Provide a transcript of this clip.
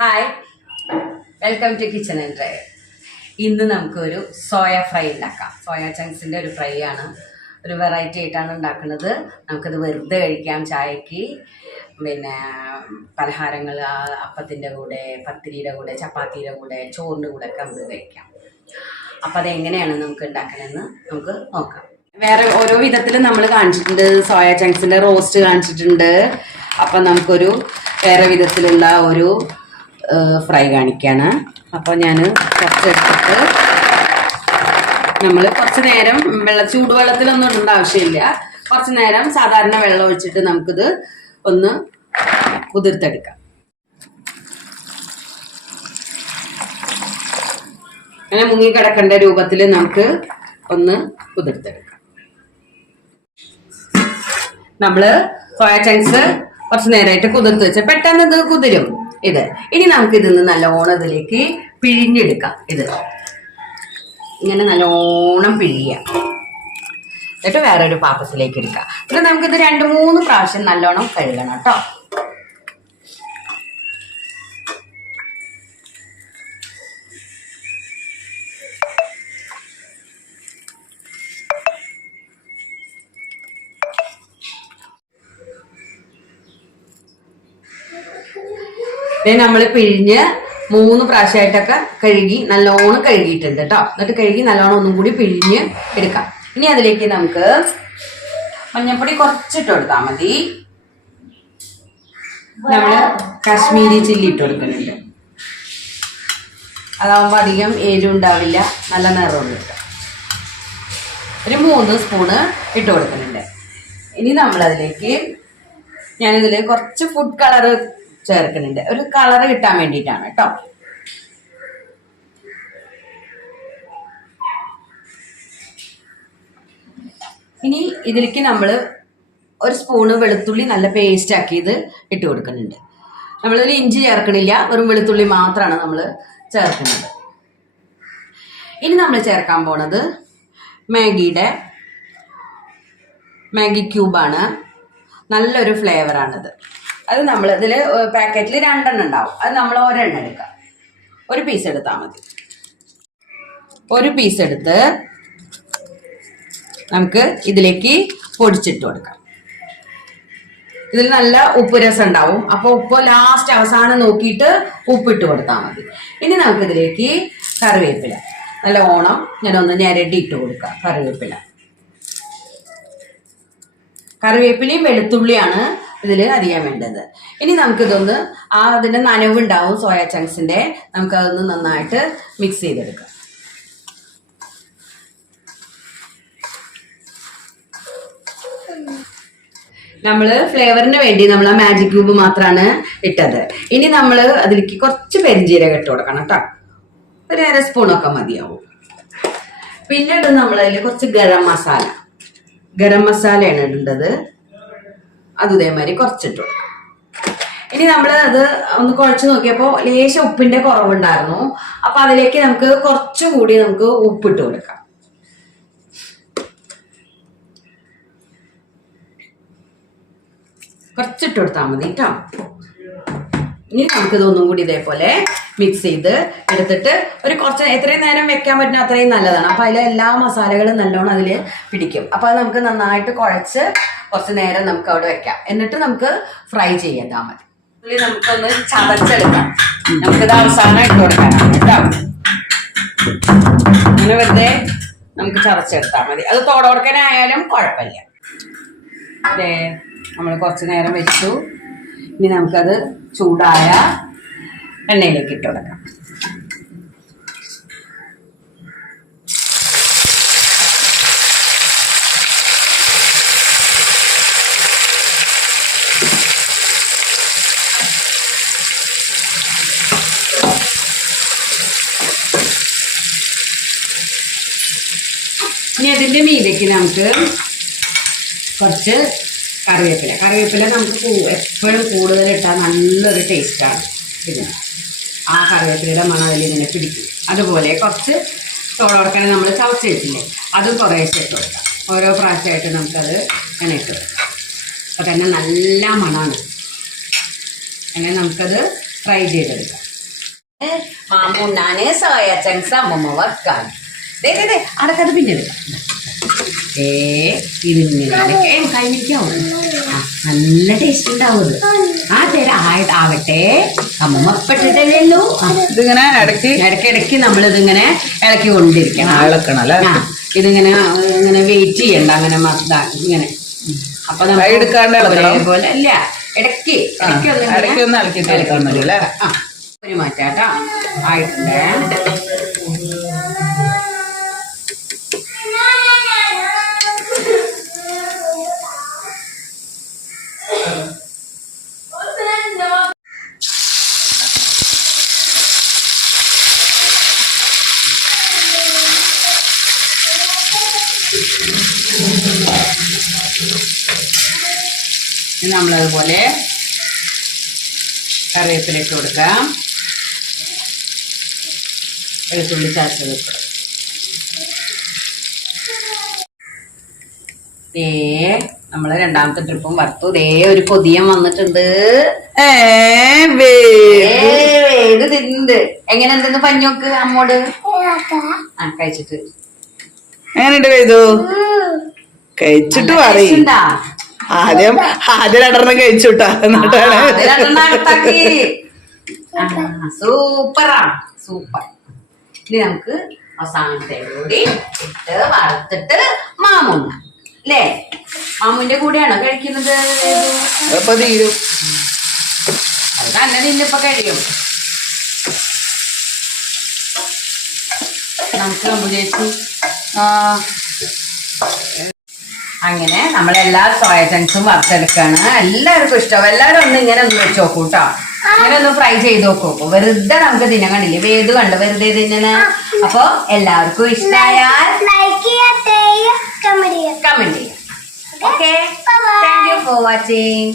Hi welcome to kitchen and drive ഇന്ന് നമുക്കൊരു soya fry ഉണ്ടാക്കാം. സോയ ചങ്ക്സിന്റെ ഒരു ഫ്രൈ ആണ്. ഒരു വെറൈറ്റി ആയിട്ടാണ് ഉണ്ടാക്കുന്നത്. നമുക്കത് വെറുതെ കഴിക്കാം ചായക്ക്. പിന്നെ പലഹാരങ്ങൾ അപ്പത്തിന്റെ കൂടെ പത്തിരിയുടെ കൂടെ ചപ്പാത്തിയുടെ കൂടെ ചോറിന്റെ കൂടെ ഒക്കെ നമുക്ക് കഴിക്കാം. അപ്പം അതെങ്ങനെയാണ് നമുക്ക് ഉണ്ടാക്കണമെന്ന് നമുക്ക് നോക്കാം. വേറെ ഓരോ വിധത്തിൽ നമ്മൾ കാണിച്ചിട്ടുണ്ട്. സോയ ചങ്ക്സിന്റെ റോസ്റ്റ് കാണിച്ചിട്ടുണ്ട്. അപ്പം നമുക്കൊരു വേറെ വിധത്തിലുള്ള ഒരു ഫ്രൈ കാണിക്കുകയാണ് അപ്പോൾ ഞാൻ കുറച്ചെടുത്തിട്ട് നമ്മൾ കുറച്ച് നേരം വെള്ള ചൂടുവെള്ളത്തിലൊന്നും ഇടേണ്ട ആവശ്യമില്ല. കുറച്ച് നേരം സാധാരണ വെള്ളം ഒഴിച്ചിട്ട് നമുക്കിത് ഒന്ന് കുതിർത്തെടുക്കാം. അങ്ങനെ മുങ്ങിക്കിടക്കേണ്ട രൂപത്തിൽ നമുക്ക് ഒന്ന് കുതിർത്തെടുക്കാം. നമ്മൾ സോയ ചങ്ക്സ് കുറച്ച് നേരമായിട്ട് കുതിർത്ത് വെച്ച പെട്ടെന്ന് ഇത് കുതിരും. ഇത്. ഇനി നമുക്ക് ഇതിൽ നിന്ന് നല്ലോണം ഇതിലേക്ക് പിഴിഞ്ഞെടുക്കാം. ഇത്. ഇങ്ങനെ നല്ലോണം പിഴിയാം എന്നിട്ട് വേറൊരു പാത്രത്തിലേക്ക് എടുക്കാം എന്നിട്ട് നമുക്കിത് രണ്ട് മൂന്ന് പ്രാവശ്യം നല്ലോണം കഴുകണം കേട്ടോ. നമ്മൾ പിഴിഞ്ഞ് മൂന്ന് പ്രാവശ്യമായിട്ടൊക്കെ കഴുകി നല്ലോണം കഴുകിയിട്ടുണ്ട് കേട്ടോ എന്നിട്ട് കഴുകി നല്ലോണം ഒന്നും കൂടി പിഴിഞ്ഞ് എടുക്കാം. ഇനി അതിലേക്ക് നമുക്ക് മഞ്ഞപ്പൊടി കുറച്ചിട്ട് കൊടുത്താൽ മതി. നമ്മൾ കാശ്മീരി ചില്ലി ഇട്ട് കൊടുക്കുന്നുണ്ട്. അതാവുമ്പോൾ അധികം എരിവ് ഉണ്ടാവില്ല. നല്ല നിറവും കിട്ടും. ഒരു മൂന്ന് സ്പൂണ് ഇട്ട് കൊടുക്കുന്നുണ്ട്. ഇനി നമ്മളതിലേക്ക് ഞാനിതിൽ കുറച്ച് ഫുഡ് കളർ ചേർക്കുന്നുണ്ട്. ഒരു കളർ കിട്ടാൻ വേണ്ടിയിട്ടാണ് കേട്ടോ. ഇനി ഇതിലേക്ക് നമ്മൾ ഒരു സ്പൂണ് വെളുത്തുള്ളി നല്ല പേസ്റ്റ് ആക്കിയത് ഇട്ട് കൊടുക്കുന്നുണ്ട്. നമ്മളൊരു ഇഞ്ചി ചേർക്കണില്ല വെറും വെളുത്തുള്ളി മാത്രമാണ് നമ്മൾ ചേർക്കുന്നത്. ഇനി നമ്മൾ ചേർക്കാൻ പോണത് മാഗിയുടെ മാഗി ക്യൂബാണ്. നല്ലൊരു ഫ്ലേവറാണിത് അത് നമ്മൾ ഇതിൽ പാക്കറ്റിൽ രണ്ടെണ്ണം ഉണ്ടാവും. അത് നമ്മൾ ഒരെണ്ണം എടുക്കാം. ഒരു പീസ് എടുത്താൽ മതി. ഒരു പീസ് എടുത്ത് നമുക്ക് ഇതിലേക്ക് പൊടിച്ചിട്ട് കൊടുക്കാം. ഇതിൽ നല്ല ഉപ്പ് രസം ഉണ്ടാവും. അപ്പോൾ ഉപ്പ് ലാസ്റ്റ് അവസാനം നോക്കിയിട്ട് ഉപ്പിട്ട് കൊടുത്താൽ മതി. ഇനി നമുക്ക് ഇതിലേക്ക് കറിവേപ്പില. നല്ല ഓണം ഞാൻ ഞാനൊന്ന് ഞരടി ഇട്ട് കൊടുക്കാം കറിവേപ്പില. കറിവേപ്പിലയും വെളുത്തുള്ളിയാണ് ഇതിൽ അറിയാൻ വേണ്ടത്. ഇനി നമുക്കിതൊന്ന് ആ അതിന്റെ നനവുണ്ടാവും സോയ ചങ്ക്സിന്റെ നമുക്കതൊന്ന് നന്നായിട്ട് മിക്സ് ചെയ്തെടുക്കാം. നമ്മൾ ഫ്ലേവറിന് വേണ്ടി നമ്മൾ ആ മാജിക് ക്യൂബ് മാത്രമാണ് ഇട്ടത്. ഇനി നമ്മൾ അതിലേക്ക് കുറച്ച് പെരിഞ്ചീരകം ഇട്ട് കൊടുക്കണം കേട്ടോ ഒരു അര സ്പൂണൊക്കെ മതിയാവും. പിന്നീട് നമ്മൾ അതിൽ കുറച്ച് ഗരം മസാല. ഗരം മസാലയാണ് ഇടേണ്ടത്. അത് ഇതേമാതിരി കുറച്ചിട്ടു ഇനി നമ്മൾ അത് ഒന്ന് കുഴച്ച് നോക്കിയപ്പോൾ ലേശം ഉപ്പിന്റെ കുറവുണ്ടായിരുന്നു. അപ്പൊ അതിലേക്ക് നമുക്ക് കുറച്ചുകൂടി നമുക്ക് ഉപ്പിട്ട് കൊടുക്കാം. കുറച്ചിട്ട് കൊടുത്താൽ മതി കേട്ടോ. ഇനി നമുക്കിത് ഒന്നും കൂടി ഇതേപോലെ മിക്സ് ചെയ്ത് എടുത്തിട്ട് ഒരു കുറച്ച് എത്രയും നേരം വെക്കാൻ പറ്റുന്ന അത്രയും നല്ലതാണ്. അപ്പൊ അതിലെ എല്ലാ മസാലകളും നല്ലോണം അതിൽ പിടിക്കും. അപ്പോൾ അത് നമുക്ക് നന്നായിട്ട് കുഴച്ച് കുറച്ച് നേരം നമുക്ക് അവിടെ വെക്കാം. എന്നിട്ട് നമുക്ക് ഫ്രൈ ചെയ്താൽ മതി. ഉള്ളി നമുക്കൊന്ന് ചതച്ചെടുക്കാം. നമുക്കിത് അവസാനം ഇട്ട് കൊടുക്കാനാണ് കേട്ടോ? അങ്ങനെ വെറുതെ നമുക്ക് ചതച്ചെടുത്താൽ മതി. അത് തോടോടക്കനായാലും കുഴപ്പമില്ല. നമ്മൾ കുറച്ച് നേരം വെച്ചു. ഇനി നമുക്കത് ചൂടായ എണ്ണയിലേക്ക് ഇട്ട് കൊടുക്കാം. ഇനി അതിന്റെ മീതയ്ക്ക് നമുക്ക് കുറച്ച് കറിവേപ്പില. കറിവേപ്പില നമുക്ക് എപ്പോഴും കൂടുതൽ ഇട്ടാൽ നല്ലൊരു ടേസ്റ്റാണ് ഇതിന് ആ കറിവേപ്പിലയുടെ മണം അതിൽ ഇങ്ങനെ പിടിക്കും. അതുപോലെ കുറച്ച് തോളോടക്കനെ നമ്മൾ ചവച്ച് വെച്ചില്ലേ അതും കുറേശ്ശെ ഇട്ട് കൊടുക്കാം. ഓരോ പ്രാവശ്യമായിട്ട് നമുക്കത് ഇങ്ങനെ ഇട്ട് കൊടുക്കാം. അപ്പോൾ തന്നെ നല്ല മണമാണ് അങ്ങനെ നമുക്കത് ഫ്രൈ ചെയ്തെടുക്കാം. മാമുണ്ണാനെ സോയ ചങ്ക്സ് അമ്മമ്മ വെക്കാൻ അതൊക്കെ അത് പിന്നെ എടുക്കാം ഏ ഇതിങ്ങനെ കഴിഞ്ഞിരിക്കാവും നല്ല ടേസ്റ്റ് ഉണ്ടാവും ആ തേര ആവട്ടെ. അമ്മമ്മ പെട്ടിട്ടല്ലോ ഇതിങ്ങനെ ഇടയ്ക്ക് ഇടയ്ക്കിടയ്ക്ക് നമ്മളിതിങ്ങനെ ഇളക്കി കൊണ്ടിരിക്കണം. ഇളക്കണം അല്ലേ? ഇതിങ്ങനെ ഇങ്ങനെ വെയിറ്റ് ചെയ്യണ്ട. അങ്ങനെ ഇങ്ങനെ. അപ്പൊ നമ്മൾ? പോലെ അല്ല ഇടയ്ക്ക് ഇടയ്ക്ക് ഒന്ന് ഇടയ്ക്ക് ഒന്ന് ഇളക്കി മതി അല്ലേ? ഒരു മാറ്റാട്ടോ ആയിട്ടുണ്ട്. നമ്മളതുപോലെ കറിവേപ്പില ഇട്ട് കൊടുക്കാം വെളുത്തുള്ളി ചാച്ചത് ഇട്ട്. ദേ നമ്മൾ രണ്ടാമത്തെ ട്രിപ്പും വറുത്തു ദേ ഒരു കൊതിയം വന്നിട്ടുണ്ട്. ഏ ഏ, വേ ഇത് തിന്നുണ്ട് എങ്ങനെ എന്തെന്ന് പഞ്ഞോക്ക് അമ്മോട്? ആ കഴിച്ചിട്ട്. എങ്ങനെയുണ്ട് കഴിച്ചു കഴിച്ചിട്ട് പറയും? ആദ്യം ആദ്യം രണ്ടെണ്ണം കഴിച്ചുട്ടാ സൂപ്പറാ സൂപ്പർ. ഇനി നമുക്ക് അവസാനത്തെ കൂടി ഇട്ട് വറുത്തിട്ട് മാമുണ്ണ അല്ലേ? മാമുന്റെ കൂടെയാണോ കഴിക്കുന്നത്? അപ്പൊ തീരും. അത് തന്നെ നിന്നിപ്പോ കഴിയും. നമുക്ക് അമ്പു ചേച്ചി ആ അങ്ങനെ നമ്മളെല്ലാ സോയ ചങ്ക്സും വറുത്തെടുക്കാണ്. എല്ലാവർക്കും ഇഷ്ടം. എല്ലാവരും ഒന്ന് ഇങ്ങനെ ഒന്ന് വെച്ച് നോക്കൂ കേട്ടോ ഇങ്ങനെ ഒന്ന് ഫ്രൈ ചെയ്ത് നോക്കൂ. വെറുതെ നമുക്ക് തിന്നാൻ കണ്ടില്ലേ? വേത് കണ്ടു? വെറുതെ തിന്നണ. അപ്പൊ എല്ലാവർക്കും ഇഷ്ടമായാൽ കമന്റ് ചെയ്യാം okay thank you for watching